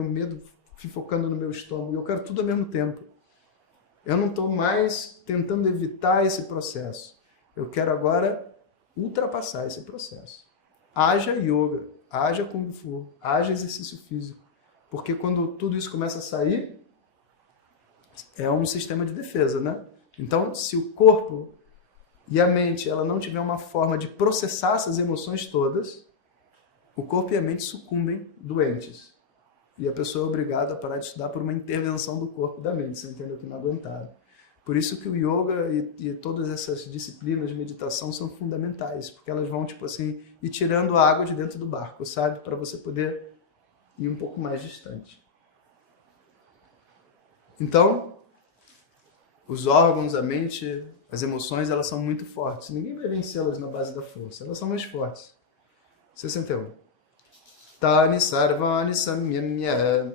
o medo focando no meu estômago, eu quero tudo ao mesmo tempo. Eu não estou mais tentando evitar esse processo. Eu quero agora ultrapassar esse processo. Haja yoga, haja kung fu, haja exercício físico. Porque quando tudo isso começa a sair, é um sistema de defesa, né? Então, se o corpo e a mente ela não tiver uma forma de processar essas emoções todas, o corpo e a mente sucumbem doentes. E a pessoa é obrigada a parar de estudar por uma intervenção do corpo e da mente, você entendeu que não aguentaram. Por isso que o yoga e todas essas disciplinas de meditação são fundamentais, porque elas vão, tipo assim, ir tirando a água de dentro do barco, sabe? Para você poder ir um pouco mais distante. Então, os órgãos, a mente, as emoções, elas são muito fortes. Ninguém vai vencê-las na base da força, elas são mais fortes. 61. Tani sarvani samyamya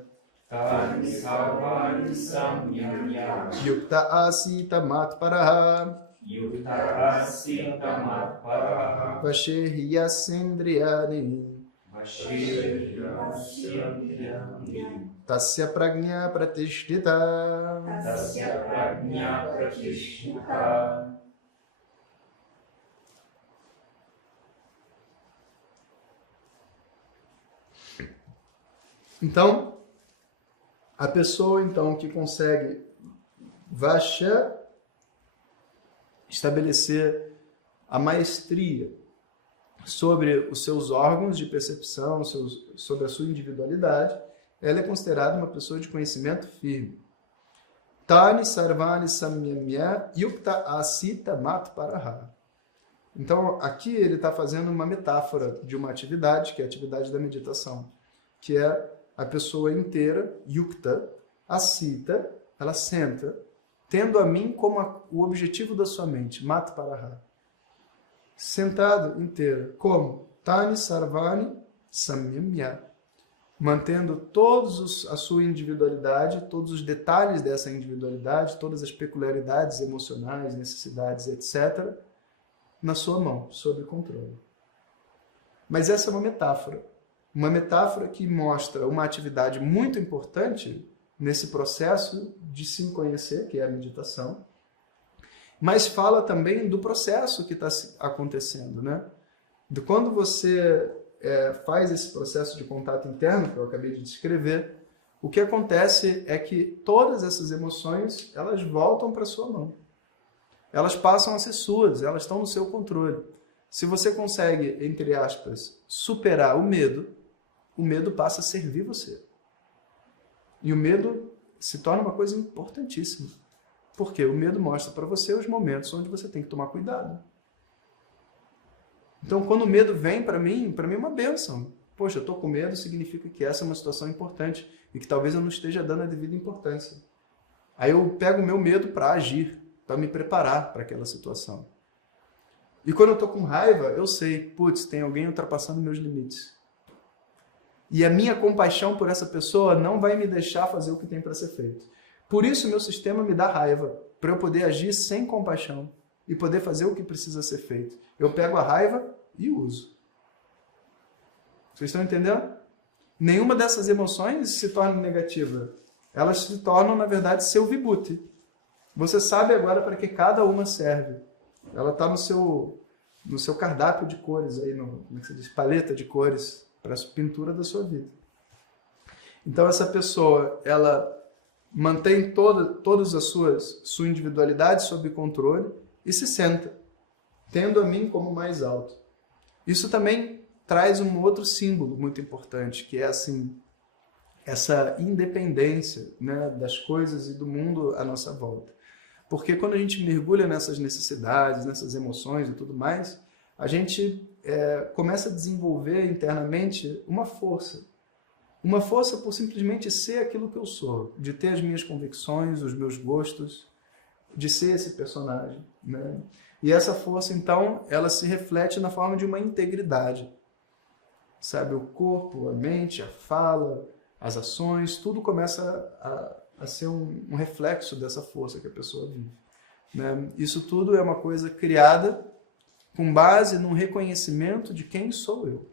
Tani sarvani samyamya yukta asita matparaha yukta asita matparaha vashehi yasindriyani vashehyasindriyani tasya prajna pratishtita. tasya prajna pratishtita. Então, a pessoa então que consegue vasha estabelecer a maestria sobre os seus órgãos de percepção, sobre a sua individualidade, ela é considerada uma pessoa de conhecimento firme. Tani sarvani samyamya yukta asita matparaha. Então, aqui ele está fazendo uma metáfora de uma atividade, que é a atividade da meditação, que é a pessoa inteira, yukta, asita, ela senta, tendo a mim como o objetivo da sua mente, matparaha. Sentado inteira, como? Tani sarvani samyamya. Mantendo todos a sua individualidade, todos os detalhes dessa individualidade, todas as peculiaridades emocionais, necessidades, etc., na sua mão, sob controle. Mas essa é uma metáfora que mostra uma atividade muito importante nesse processo de se conhecer, que é a meditação, mas fala também do processo que está acontecendo, né? De quando você faz esse processo de contato interno, que eu acabei de descrever, o que acontece é que todas essas emoções, elas voltam para a sua mão. Elas passam a ser suas, elas estão no seu controle. Se você consegue, entre aspas, superar o medo passa a servir você. E o medo se torna uma coisa importantíssima. Porque o medo mostra para você os momentos onde você tem que tomar cuidado. Então, quando o medo vem para mim é uma bênção. Poxa, eu estou com medo, significa que essa é uma situação importante e que talvez eu não esteja dando a devida importância. Aí eu pego o meu medo para agir, para me preparar para aquela situação. E quando eu estou com raiva, eu sei, putz, tem alguém ultrapassando meus limites. E a minha compaixão por essa pessoa não vai me deixar fazer o que tem para ser feito. Por isso, meu sistema me dá raiva, para eu poder agir sem compaixão e poder fazer o que precisa ser feito. Eu pego a raiva e uso. Vocês estão entendendo? Nenhuma dessas emoções se torna negativa. Elas se tornam, na verdade, seu vibhuti. Você sabe agora para que cada uma serve. Ela está no seu cardápio de cores, aí como é que se diz? Paleta de cores, para a pintura da sua vida. Então, essa pessoa, ela mantém todas as sua individualidade sob controle e se senta, tendo a mim como mais alto. Isso também traz um outro símbolo muito importante, que é assim, essa independência, né, das coisas e do mundo à nossa volta. Porque quando a gente mergulha nessas necessidades, nessas emoções e tudo mais, a gente começa a desenvolver internamente uma força. Uma força por simplesmente ser aquilo que eu sou, de ter as minhas convicções, os meus gostos, de ser esse personagem, né? E essa força, então, ela se reflete na forma de uma integridade. Sabe, o corpo, a mente, a fala, as ações, tudo começa a ser um reflexo dessa força que a pessoa vive, né? Isso tudo é uma coisa criada com base num reconhecimento de quem sou eu.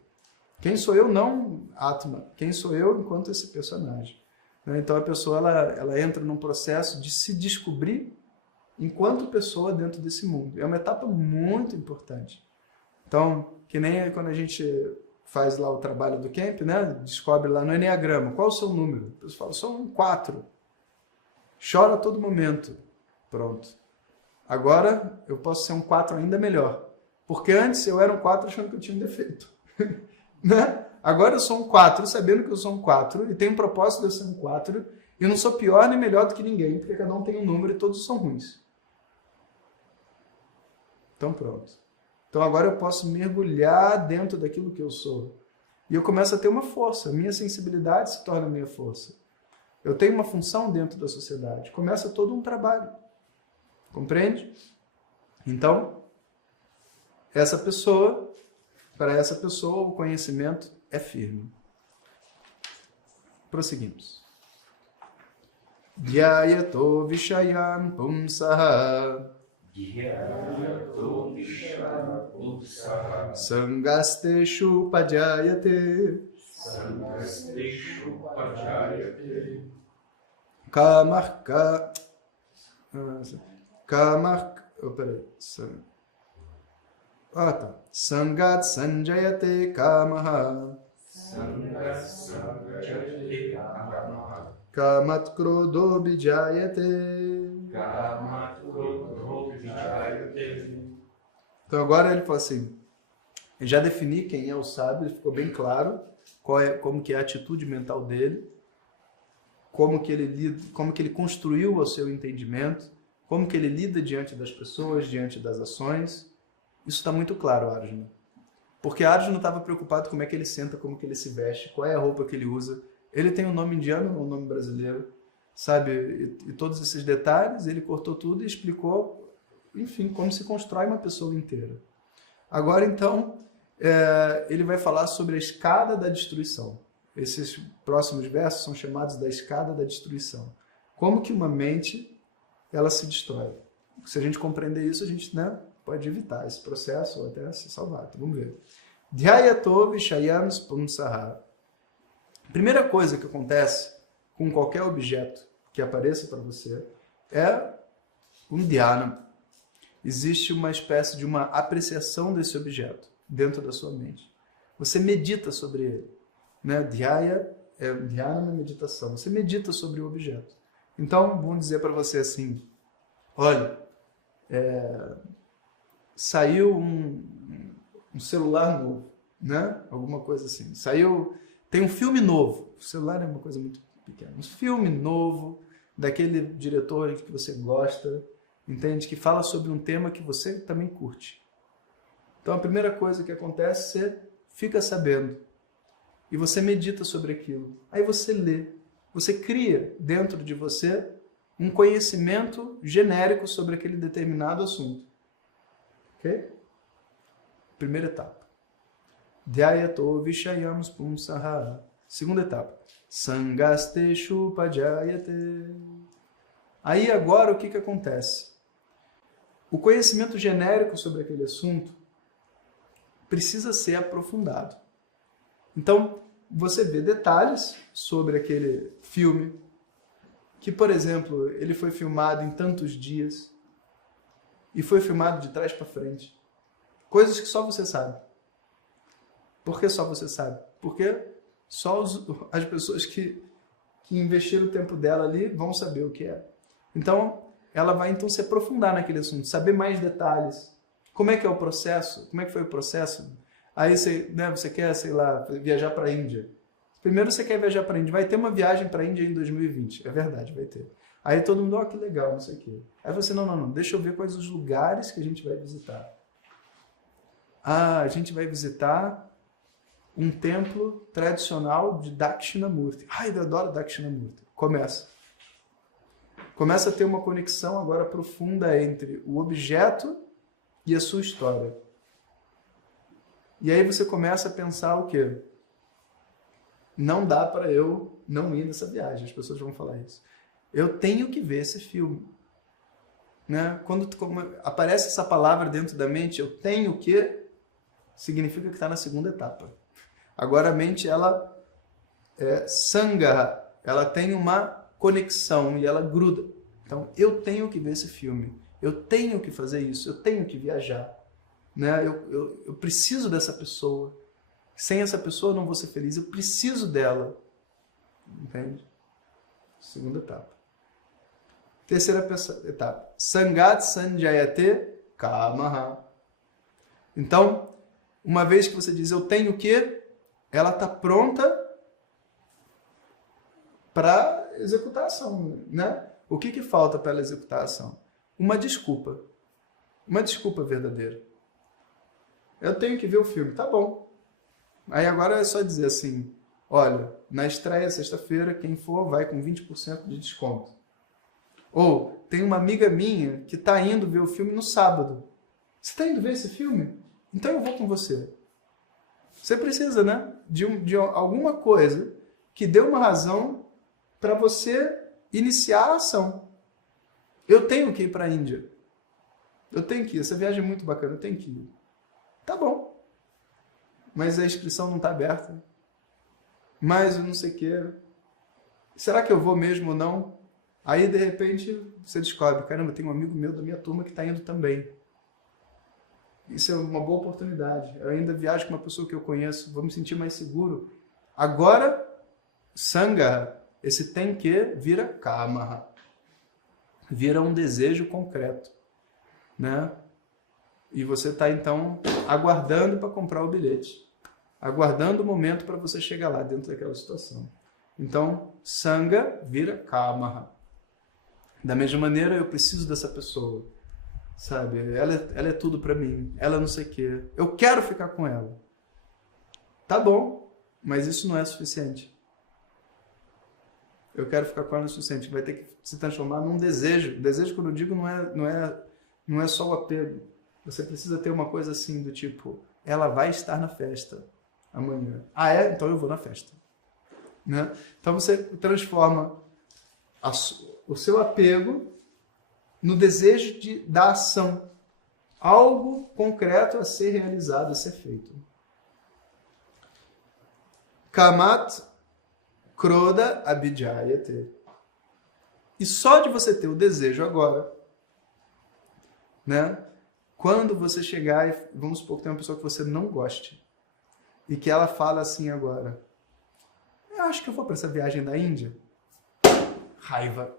Quem sou eu não Atma? Quem sou eu enquanto esse personagem? Né? Então a pessoa ela entra num processo de se descobrir enquanto pessoa dentro desse mundo. É uma etapa muito importante. Então, que nem quando a gente faz lá o trabalho do camp, né? Descobre lá no Enneagrama, qual é o seu número? A pessoa fala, sou um 4. Chora a todo momento. Pronto. Agora eu posso ser um 4 ainda melhor. Porque antes eu era um 4 achando que eu tinha um defeito. Né? Agora eu sou um 4, sabendo que eu sou um 4 e tenho um propósito de eu ser um 4 e eu não sou pior nem melhor do que ninguém, porque cada um tem um número e todos são ruins. Então pronto. Então agora eu posso mergulhar dentro daquilo que eu sou. E eu começo a ter uma força. A minha sensibilidade se torna a minha força. Eu tenho uma função dentro da sociedade. Começa todo um trabalho. Compreende? Então, para essa pessoa, o conhecimento é firme. Prosseguimos. Dhyayato vishayan pumsaha Sangasteshu pajayate Kamarka Sangat sanjayate kamaha Kamat krodo bijayate. Então agora ele fala assim, eu já defini quem é o sábio, ficou bem claro como que é a atitude mental dele, como que ele construiu o seu entendimento, como que ele lida diante das pessoas, diante das ações. Isso está muito claro, Arjuna. Porque Arjuna estava preocupado como é que ele senta, como que ele se veste, qual é a roupa que ele usa. Ele tem um nome indiano ou um nome brasileiro, sabe? E todos esses detalhes, ele cortou tudo e explicou, enfim, como se constrói uma pessoa inteira. Agora, então, ele vai falar sobre a escada da destruição. Esses próximos versos são chamados da escada da destruição. Como que uma mente, ela se destrói. Se a gente compreender isso, a gente, né, pode evitar esse processo ou até se salvar. Então, vamos ver. Dhyayato vishayam pumsaha. Primeira coisa que acontece com qualquer objeto que apareça para você é um dhyana. Existe uma espécie de uma apreciação desse objeto dentro da sua mente. Você medita sobre ele. Né? Dhyana é meditação. Você medita sobre o objeto. Então, vamos dizer para você assim, olha, saiu um celular novo, né? Alguma coisa assim. Tem um filme novo. O celular é uma coisa muito pequena. Um filme novo, daquele diretor que você gosta, entende? Que fala sobre um tema que você também curte. Então a primeira coisa que acontece, você fica sabendo. E você medita sobre aquilo. Aí você lê. Você cria dentro de você um conhecimento genérico sobre aquele determinado assunto. Ok? Primeira etapa. Dhyayato vishayam pumsaha. Segunda etapa. Sangasteshu pajayate. Aí agora o que acontece? O conhecimento genérico sobre aquele assunto precisa ser aprofundado. Então, você vê detalhes sobre aquele filme, que, por exemplo, ele foi filmado em tantos dias e foi filmado de trás para frente. Coisas que só você sabe. Por que só você sabe? Porque só as pessoas que investiram o tempo dela ali vão saber o que é. Então, ela vai então se aprofundar naquele assunto, saber mais detalhes. Como é que é o processo? Como é que foi o processo? Aí você quer, sei lá, viajar para a Índia. Primeiro você quer viajar para a Índia. Vai ter uma viagem para a Índia em 2020. É verdade, vai ter. Aí todo mundo, que legal, não sei o quê. Aí você, não, deixa eu ver quais os lugares que a gente vai visitar. A gente vai visitar um templo tradicional de Dakshinamurti. Eu adoro Dakshinamurti. Começa a ter uma conexão agora profunda entre o objeto e a sua história. E aí você começa a pensar o quê? Não dá para eu não ir nessa viagem. As pessoas vão falar isso. Eu tenho que ver esse filme. Né? Quando aparece essa palavra dentro da mente, eu tenho que, significa que está na segunda etapa. Agora a mente, ela é sangha, ela tem uma conexão e ela gruda. Então, eu tenho que ver esse filme, eu tenho que fazer isso, eu tenho que viajar, né? Eu preciso dessa pessoa. Sem essa pessoa eu não vou ser feliz, eu preciso dela. Entende? Segunda etapa. Terceira etapa. Sangat sanjayate kamaha. Então, uma vez que você diz eu tenho o quê? Ela está pronta para executar a ação, né? O que falta para ela executar a ação? Uma desculpa. Uma desculpa verdadeira. Eu tenho que ver o filme. Tá bom. Aí agora é só dizer assim, olha, na estreia, sexta-feira, quem for vai com 20% de desconto. Ou, tem uma amiga minha que está indo ver o filme no sábado. Você está indo ver esse filme? Então eu vou com você. Você precisa, né? De alguma coisa que dê uma razão para você iniciar a ação. Eu tenho que ir para a Índia. Eu tenho que ir. Essa viagem é muito bacana. Eu tenho que ir. Tá bom. Mas a inscrição não está aberta. Mas eu não sei o quê. Será que eu vou mesmo ou não? Aí, de repente, você descobre, caramba, tem um amigo meu da minha turma que está indo também. Isso é uma boa oportunidade. Eu ainda viajo com uma pessoa que eu conheço, vou me sentir mais seguro. Agora, sangha, esse tem que vira kamaha. Vira um desejo concreto, né? E você está, então, aguardando para comprar o bilhete. Aguardando o momento para você chegar lá dentro daquela situação. Então, sangha vira kamaha. Da mesma maneira, eu preciso dessa pessoa. Sabe? Ela é tudo para mim. Ela não sei o quê. Eu quero ficar com ela. Tá bom, mas isso não é suficiente. Eu quero ficar com ela não é suficiente. Vai ter que se transformar num desejo. Desejo, quando eu digo, não é só o apego. Você precisa ter uma coisa assim do tipo, ela vai estar na festa amanhã. Ah, é? Então eu vou na festa. Né? Então você transforma o seu apego no desejo da ação. Algo concreto a ser realizado, a ser feito. Kamat Kroda Abhijayate. E só de você ter o desejo agora, né? Quando você chegar e vamos supor que tem uma pessoa que você não goste e que ela fala assim agora, eu acho que eu vou para essa viagem da Índia. Raiva.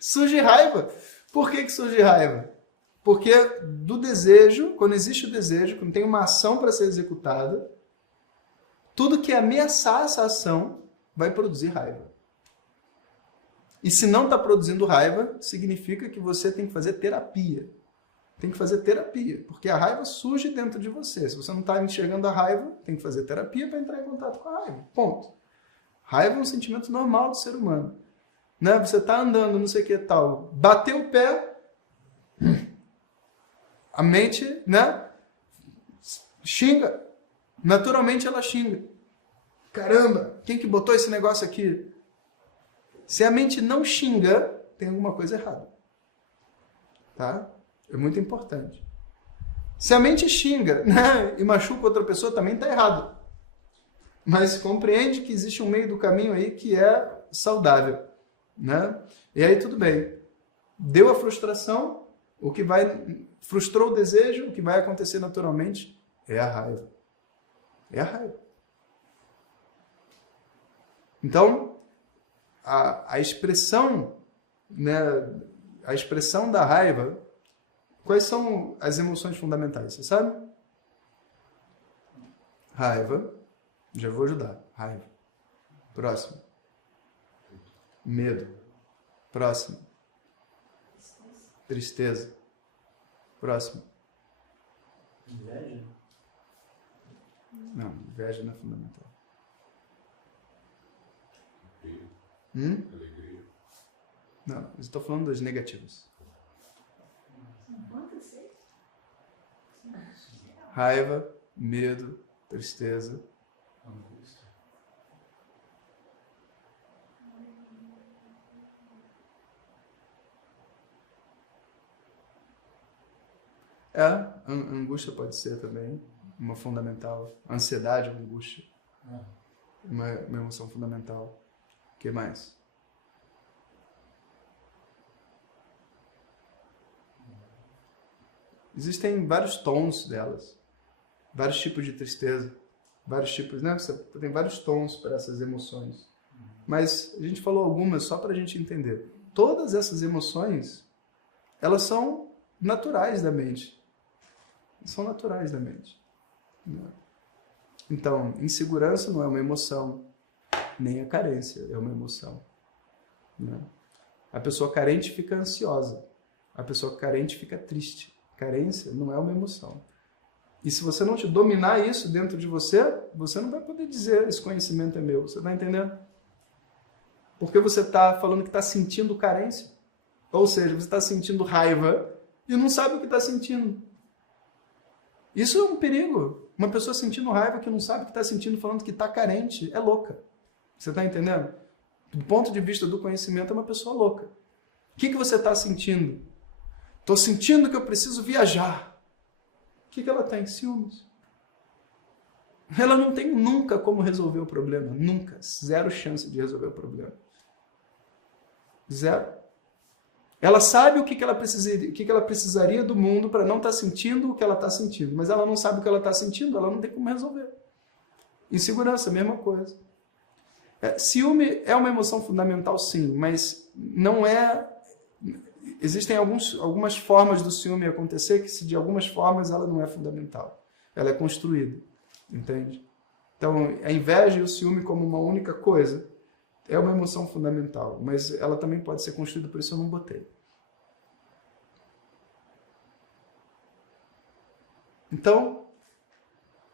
Surge raiva. Por que surge raiva? Porque do desejo, quando existe o desejo, quando tem uma ação para ser executada, tudo que ameaçar essa ação vai produzir raiva. E se não está produzindo raiva, significa que você tem que fazer terapia. Tem que fazer terapia, porque a raiva surge dentro de você. Se você não está enxergando a raiva, tem que fazer terapia para entrar em contato com a raiva. Ponto. Raiva é um sentimento normal do ser humano. Né? Você está andando, não sei o que tal, bateu o pé, a mente, né, xinga. Naturalmente ela xinga. Caramba, quem que botou esse negócio aqui? Se a mente não xinga, tem alguma coisa errada. Tá? É muito importante. Se a mente xinga, né, e machuca outra pessoa, também está errado. Mas compreende que existe um meio do caminho aí que é saudável. Né? E aí tudo bem. Deu a frustração, frustrou o desejo, o que vai acontecer naturalmente é a raiva. É a raiva. Então, a expressão, né, a expressão da raiva, quais são as emoções fundamentais? Você sabe? Raiva. Já vou ajudar. Raiva. Próximo. Medo. Próximo. Tristeza. Próximo. Inveja? Não, inveja não é fundamental. Alegria. Não, eu estou falando das negativas. Raiva, medo, tristeza. Angústia. Angústia pode ser também. uma fundamental. Ansiedade, angústia. Ah, Uma emoção fundamental. O que mais? Existem vários tons delas. Vários tipos de tristeza. Vários tipos, né? Você tem vários tons para essas emoções. Mas a gente falou algumas só para a gente entender. Todas essas emoções, elas são naturais da mente. São naturais da mente. Então, insegurança não é uma emoção, nem a carência é uma emoção. A pessoa carente fica ansiosa. A pessoa carente fica triste. Carência não é uma emoção. E se você não te dominar isso dentro de você, você não vai poder dizer esse conhecimento é meu. Você está entendendo? Porque você está falando que está sentindo carência. Ou seja, você está sentindo raiva e não sabe o que está sentindo. Isso é um perigo. Uma pessoa sentindo raiva que não sabe o que está sentindo, falando que está carente, é louca. Você está entendendo? Do ponto de vista do conhecimento, é uma pessoa louca. O que você está sentindo? Estou sentindo que eu preciso viajar. O que ela tem? Ciúmes. Ela não tem nunca como resolver o problema. Nunca. Zero chance de resolver o problema. Zero. Ela sabe o que ela precisaria do mundo para não estar sentindo o que ela está sentindo. Mas ela não sabe o que ela está sentindo, ela não tem como resolver. Insegurança, mesma coisa. Ciúme é uma emoção fundamental, sim, mas não é... Existem algumas formas do ciúme acontecer que, de algumas formas, ela não é fundamental. Ela é construída, entende? Então, a inveja e o ciúme como uma única coisa é uma emoção fundamental, mas ela também pode ser construída, por isso eu não botei. Então,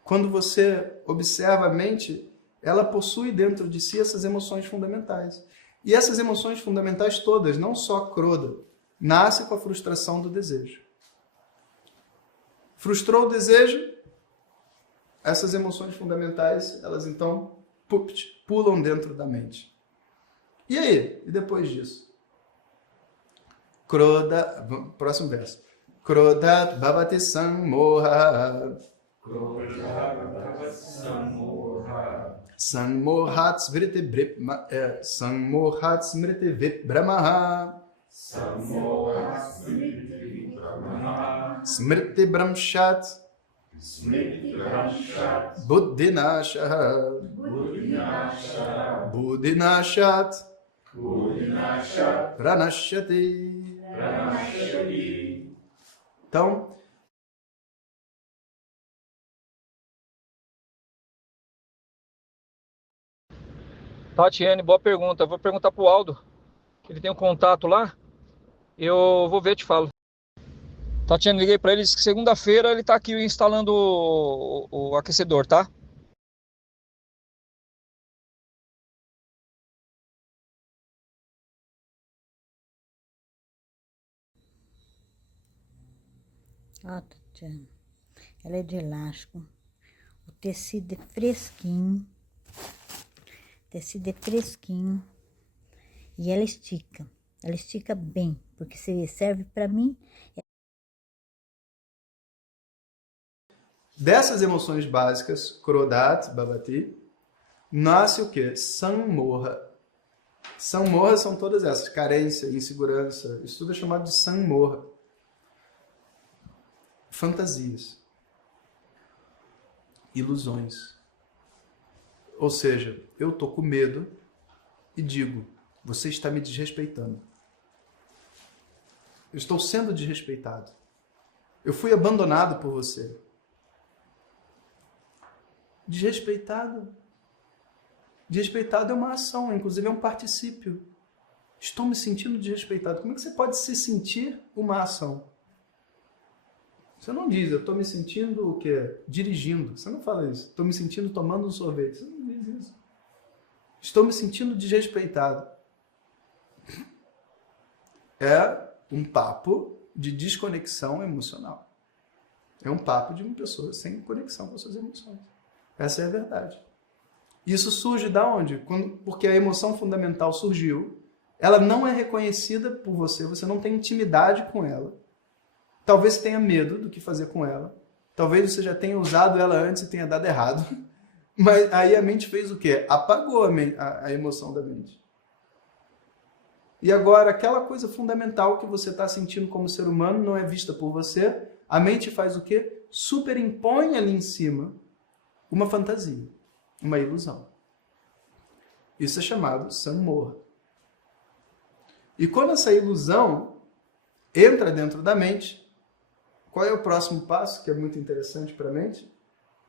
quando você observa a mente, ela possui dentro de si essas emoções fundamentais. E essas emoções fundamentais todas, não só Krodha, nasce com a frustração do desejo. Frustrou o desejo, essas emoções fundamentais, elas então pulam dentro da mente. E aí? E depois disso? Krodha, próximo verso. Krodhat bhavati sammoha. Sammohat smriti vibramaha. Smriti Bramshat Buddhinashat Pranashyati. Então, Tatiane, boa pergunta. Vou perguntar pro Aldo, que ele tem um contato lá. Eu vou ver, te falo. Tatiane, liguei para ele, disse que segunda-feira ele tá aqui instalando o aquecedor, tá? Ó, Tatiana, ela é de elástico, o tecido é fresquinho, e ela estica bem, porque se serve para mim. Dessas emoções básicas, Krodhat, Bhavati, nasce o quê? Sammoha. Sammoha são todas essas, carência, insegurança, isso tudo é chamado de Sammoha. Fantasias, ilusões. Ou seja, eu estou com medo e digo, você está me desrespeitando. Eu estou sendo desrespeitado. Eu fui abandonado por você. Desrespeitado. Desrespeitado é uma ação, inclusive é um particípio. Estou me sentindo desrespeitado. Como é que você pode se sentir uma ação? Você não diz, eu estou me sentindo o quê? Dirigindo. Você não fala isso. Estou me sentindo tomando um sorvete. Você não diz isso. Estou me sentindo desrespeitado. É um papo de desconexão emocional. É um papo de uma pessoa sem conexão com as suas emoções. Essa é a verdade. Isso surge da onde? Porque a emoção fundamental surgiu, ela não é reconhecida por você, você não tem intimidade com ela. Talvez você tenha medo do que fazer com ela. Talvez você já tenha usado ela antes e tenha dado errado. Mas aí a mente fez o quê? Apagou a emoção da mente. E agora, aquela coisa fundamental que você está sentindo como ser humano não é vista por você. A mente faz o quê? Superimpõe ali em cima uma fantasia, uma ilusão. Isso é chamado sammoha. E quando essa ilusão entra dentro da mente, qual é o próximo passo, que é muito interessante para a mente?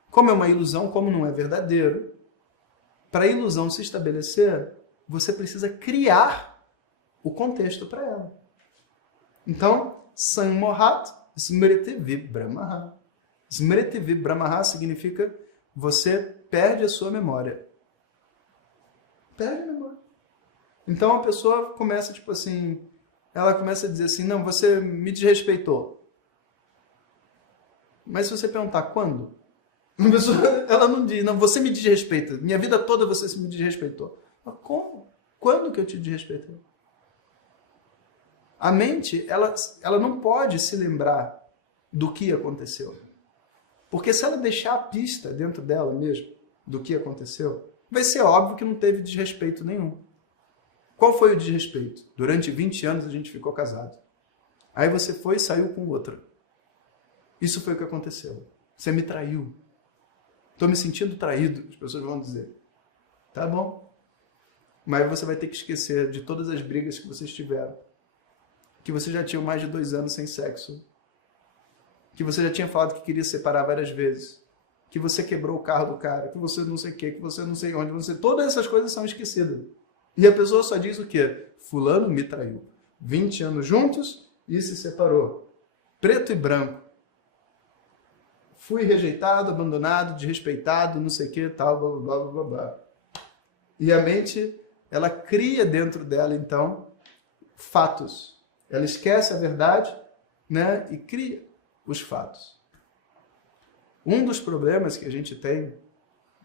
Como é uma ilusão, como não é verdadeiro, para a ilusão se estabelecer, você precisa criar o contexto para ela. Então, sammohat smriti vibhramaha. Smriti vibhramaha significa você perde a sua memória. Perde a memória. Então a pessoa começa, tipo assim, ela começa a dizer assim, não, você me desrespeitou. Mas se você perguntar quando, a pessoa, ela não diz, não, você me desrespeita. Minha vida toda você me desrespeitou. Mas como? Quando que eu te desrespeitei? A mente, ela não pode se lembrar do que aconteceu. Porque se ela deixar a pista dentro dela mesmo, do que aconteceu, vai ser óbvio que não teve desrespeito nenhum. Qual foi o desrespeito? Durante 20 anos a gente ficou casado. Aí você foi e saiu com outra. Isso foi o que aconteceu. Você me traiu. Estou me sentindo traído, as pessoas vão dizer. Tá bom. Mas você vai ter que esquecer de todas as brigas que vocês tiveram. Que você já tinha mais de 2 anos sem sexo. Que você já tinha falado que queria se separar várias vezes. Que você quebrou o carro do cara. Que você não sei o quê. Que você não sei onde. Todas essas coisas são esquecidas. E a pessoa só diz o quê? Fulano me traiu. 20 anos juntos e se separou. Preto e branco. Fui rejeitado, abandonado, desrespeitado, não sei o que, tal, blá, blá, blá, blá. E a mente, ela cria dentro dela, então, fatos. Ela esquece a verdade, né, e cria os fatos. Um dos problemas que a gente tem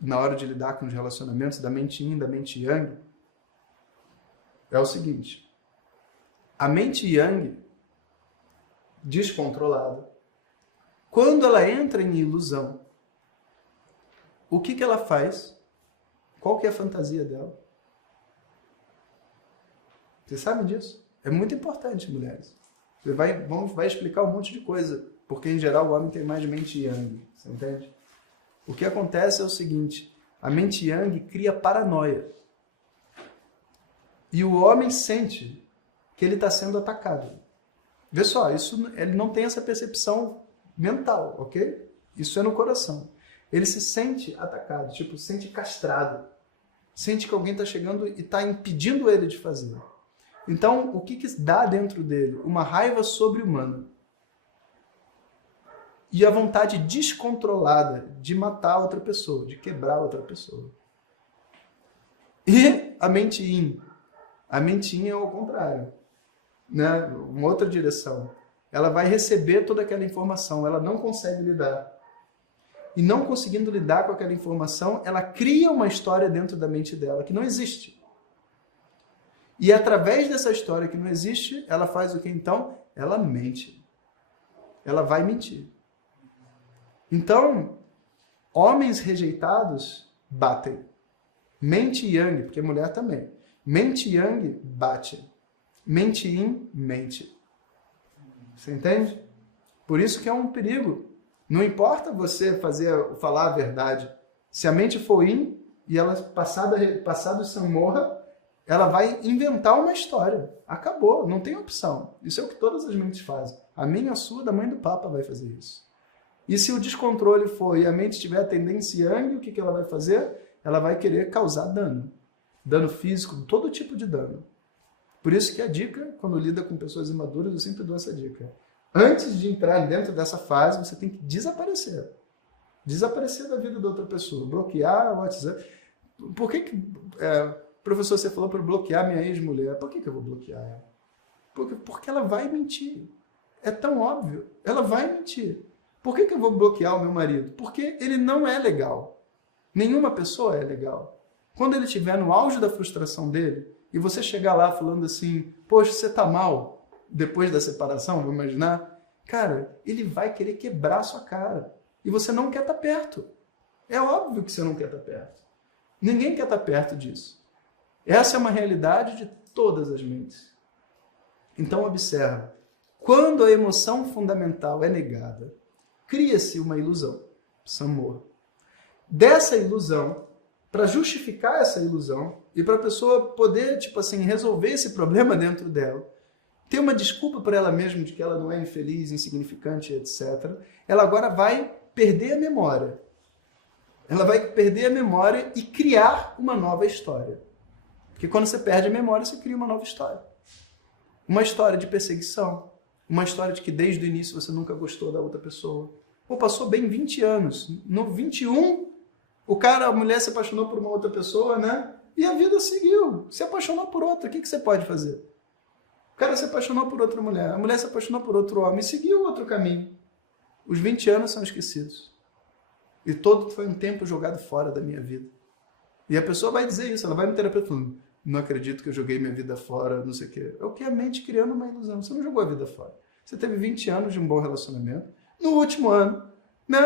na hora de lidar com os relacionamentos da mente yin, da mente yang, é o seguinte. A mente yang, descontrolada, quando ela entra em ilusão, o que ela faz? Qual que é a fantasia dela? Você sabe disso? É muito importante, mulheres. Você vai explicar um monte de coisa, porque em geral o homem tem mais mente yang, você entende? O que acontece é o seguinte, a mente yang cria paranoia. E o homem sente que ele está sendo atacado. Vê só, ele não tem essa percepção mental, ok? Isso é no coração. Ele se sente atacado, tipo, se sente castrado. Sente que alguém está chegando e está impedindo ele de fazer. Então, o que dá dentro dele? Uma raiva sobre-humana. E a vontade descontrolada de matar outra pessoa, de quebrar outra pessoa. E a mente yin. A mente yin é o contrário. Né? Uma outra direção. Ela vai receber toda aquela informação, ela não consegue lidar. E não conseguindo lidar com aquela informação, ela cria uma história dentro da mente dela que não existe. E através dessa história que não existe, ela faz o que então? Ela mente. Ela vai mentir. Então, homens rejeitados batem. Mente yang, porque mulher também. Mente yang bate. Mente yin mente. Você entende? Por isso que é um perigo. Não importa você falar a verdade. Se a mente for yin e ela passado sammoha, ela vai inventar uma história. Acabou, não tem opção. Isso é o que todas as mentes fazem. A minha, a sua, da mãe do Papa vai fazer isso. E se o descontrole for e a mente tiver a tendência yang, o que ela vai fazer? Ela vai querer causar dano. Dano físico, todo tipo de dano. Por isso que a dica, quando lida com pessoas imaduras, eu sempre dou essa dica. Antes de entrar dentro dessa fase, você tem que desaparecer. Desaparecer da vida da outra pessoa. Bloquear o WhatsApp. Por que professor, você falou para bloquear minha ex-mulher? Por que eu vou bloquear ela? Porque ela vai mentir. É tão óbvio. Ela vai mentir. Por que eu vou bloquear o meu marido? Porque ele não é legal. Nenhuma pessoa é legal. Quando ele estiver no auge da frustração dele, e você chegar lá falando assim, poxa, você tá mal depois da separação, vou imaginar, cara, ele vai querer quebrar a sua cara. e você não quer estar perto. É óbvio que você não quer estar perto. Ninguém quer estar perto disso. Essa é uma realidade de todas as mentes. Então observa, quando a emoção fundamental é negada, cria-se uma ilusão, samor. Dessa ilusão, para justificar essa ilusão e para a pessoa poder, tipo assim, resolver esse problema dentro dela, ter uma desculpa para ela mesma de que ela não é infeliz, insignificante, etc., ela agora vai perder a memória. Ela vai perder a memória e criar uma nova história. Porque quando você perde a memória, você cria uma nova história. Uma história de perseguição. Uma história de que desde o início você nunca gostou da outra pessoa. Pô, passou bem 20 anos. No 21, a mulher se apaixonou por uma outra pessoa, né? E a vida seguiu. Se apaixonou por outra. O que você pode fazer? O cara se apaixonou por outra mulher. A mulher se apaixonou por outro homem. E seguiu outro caminho. Os 20 anos são esquecidos. E todo foi um tempo jogado fora da minha vida. E a pessoa vai dizer isso. Ela vai no terapeuta falando, não acredito que eu joguei minha vida fora, não sei o quê. É o que a mente criando uma ilusão. Você não jogou a vida fora. Você teve 20 anos de um bom relacionamento. No último ano, né,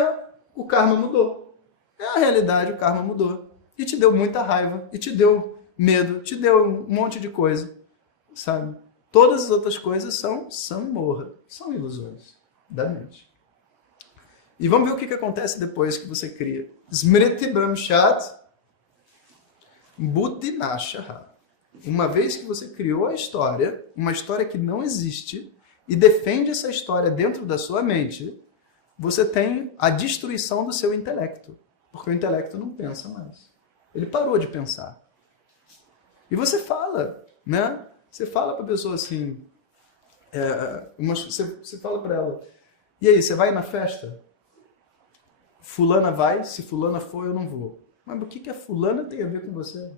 o karma mudou. É a realidade, o karma mudou. E te deu muita raiva, e te deu medo, te deu um monte de coisa, sabe? Todas as outras coisas são samorra, são ilusões da mente. E vamos ver o que acontece depois que você cria. Smriti Brahmshat Buddhinashaha. Uma vez que você criou a história, uma história que não existe, e defende essa história dentro da sua mente, você tem a destruição do seu intelecto. Porque o intelecto não pensa mais. Ele parou de pensar. E você fala, né? Você fala para a pessoa assim, você fala para ela, e aí, você vai na festa? Fulana vai, se fulana for, eu não vou. Mas o que a fulana tem a ver com você?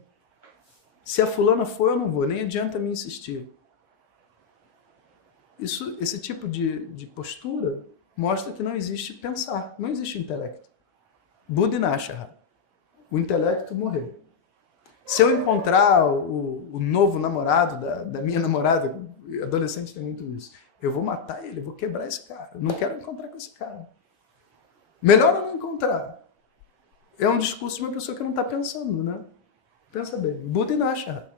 Se a fulana for, eu não vou, nem adianta me insistir. Esse tipo de postura mostra que não existe pensar, não existe intelecto. Buddhinashaha. O intelecto morreu. Se eu encontrar o novo namorado da minha namorada, adolescente tem muito isso, eu vou matar ele, eu vou quebrar esse cara. Eu não quero encontrar com esse cara. Melhor eu não encontrar. É um discurso de uma pessoa que não está pensando, né? Pensa bem. Buddhinashaha.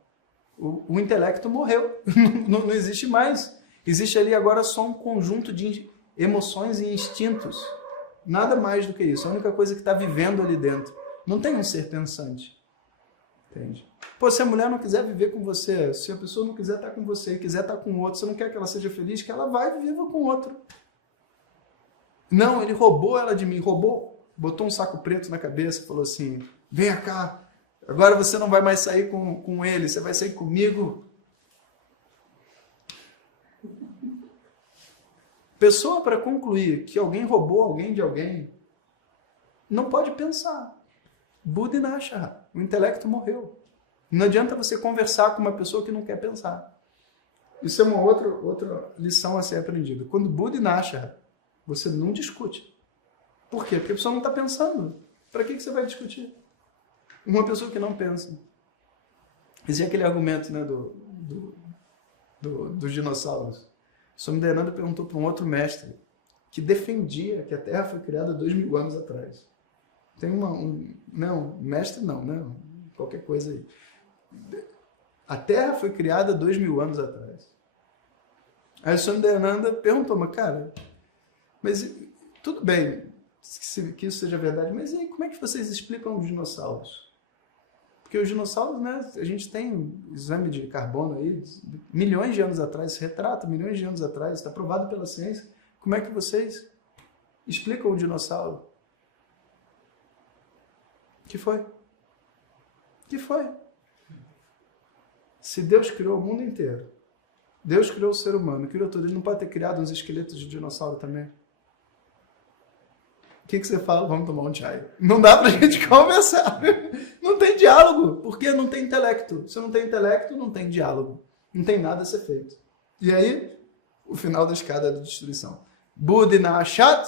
O intelecto morreu. Não existe mais. Existe ali agora só um conjunto de emoções e instintos. Nada mais do que isso. A única coisa que está vivendo ali dentro. Não tem um ser pensante. Entende? Pô, se a mulher não quiser viver com você, se a pessoa não quiser estar com você e quiser estar com outro, você não quer que ela seja feliz, que ela vai e viva com outro. Não, ele roubou ela de mim. Roubou, botou um saco preto na cabeça e falou assim, venha cá, agora você não vai mais sair com ele, você vai sair comigo. Pessoa, para concluir que alguém roubou alguém de alguém, não pode pensar. Buddhinashaha. O intelecto morreu. Não adianta você conversar com uma pessoa que não quer pensar. Isso é uma outra lição a ser aprendida. Quando Buddhinashaha, você não discute. Por quê? Porque a pessoa não está pensando. Para que você vai discutir? Uma pessoa que não pensa. Existe aquele argumento, né, dos dinossauros. Swami Dayananda perguntou para um outro mestre que defendia que a Terra foi criada 2000 anos atrás. Tem mestre não, né? Qualquer coisa aí. A Terra foi criada 2000 anos atrás. Aí o Swami Dayananda perguntou, mas cara, mas tudo bem que isso seja verdade, mas e aí como é que vocês explicam os dinossauros? Porque os dinossauros, né, a gente tem exame de carbono aí, milhões de anos atrás, se retrata milhões de anos atrás, está provado pela ciência. Como é que vocês explicam o dinossauro? Que foi? Que foi? Se Deus criou o mundo inteiro, Deus criou o ser humano, criou tudo, ele não pode ter criado uns esqueletos de dinossauro também? O que você fala? Vamos tomar um chai. Não dá pra gente conversar. Não tem diálogo, porque não tem intelecto. Se não tem intelecto, não tem diálogo. Não tem nada a ser feito. E aí, o final da escada da destruição. Buddhinashat